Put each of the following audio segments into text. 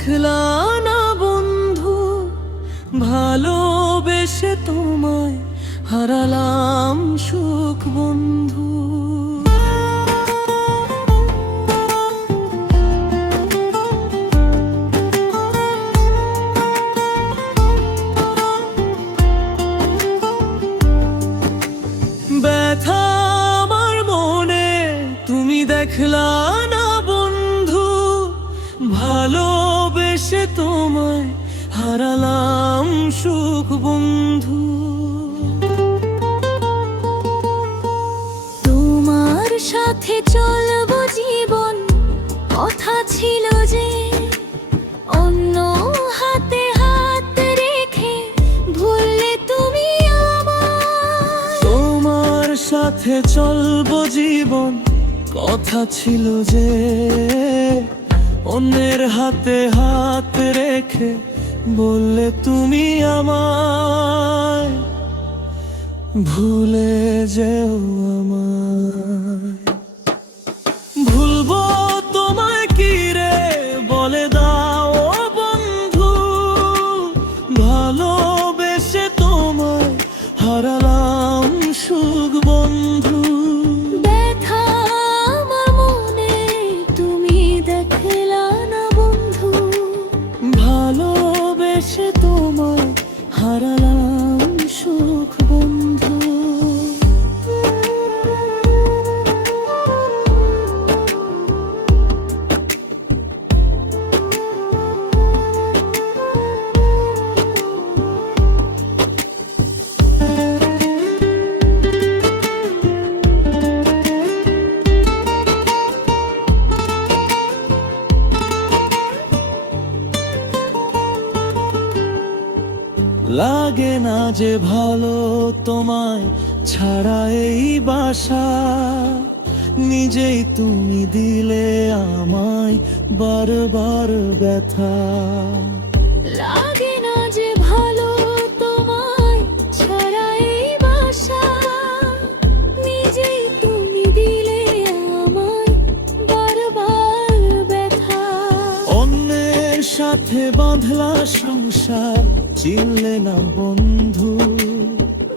দেখলা না বন্ধু, ভালোবেসে তোমায় হারালাম সুখ বন্ধু। ব্যথা আমার মনে তুমি দেখলা না বন্ধু, ভালোবেসে তোমায় হারালাম সুখ বন্ধু। তোমার সাথে চলবো জীবন, কথা ছিল যে অন্য হাতে হাত রেখে ভুললে তুমি আমায়। তোমার সাথে চলবো জীবন, কথা ছিল যে অন্যের হাতে হাত রেখে বললে তুমি আমায়, ভুলে যেও আমায়। ভুলবো তোমায় কি রে বলে দাও বন্ধু, ভালোবেসে তোমায় হারালাম সুখ বন্ধু। ব্যথা আমার মনে তুমি দেখলা না বন্ধু, ভালোবেসে তোমায় হারালাম সুখ বন্ধু। লাগে না যে ভালো তোমায় ছাড়া এই বাসা, নিজেই তুমি দিলে আমায় বারবার ব্যথা। লাগে না যে ভালো তোমায় ছাড়া এই বাসা, নিজেই তুমি দিলে আমায় বারবার ব্যথা। অন্যের সাথে বাঁধলা সংসার, চিনলে না বন্ধু,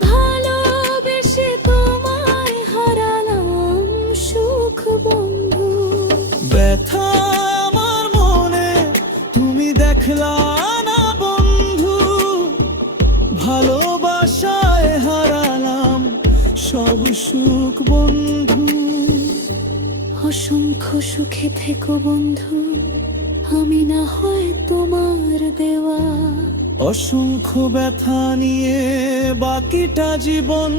ভালোবেসে তোমায় হারালাম সুখ বন্ধু। ব্যথা আমার মনে তুমি দেখলা না বন্ধু, ভালোবাসায় হারালাম সব সুখ বন্ধু। অসংখ্য সুখে থেকো বন্ধু, আমি না হয় তোমার দেওয়া। অসংখ্য ব্যথা নিয়ে বাকিটা জীবন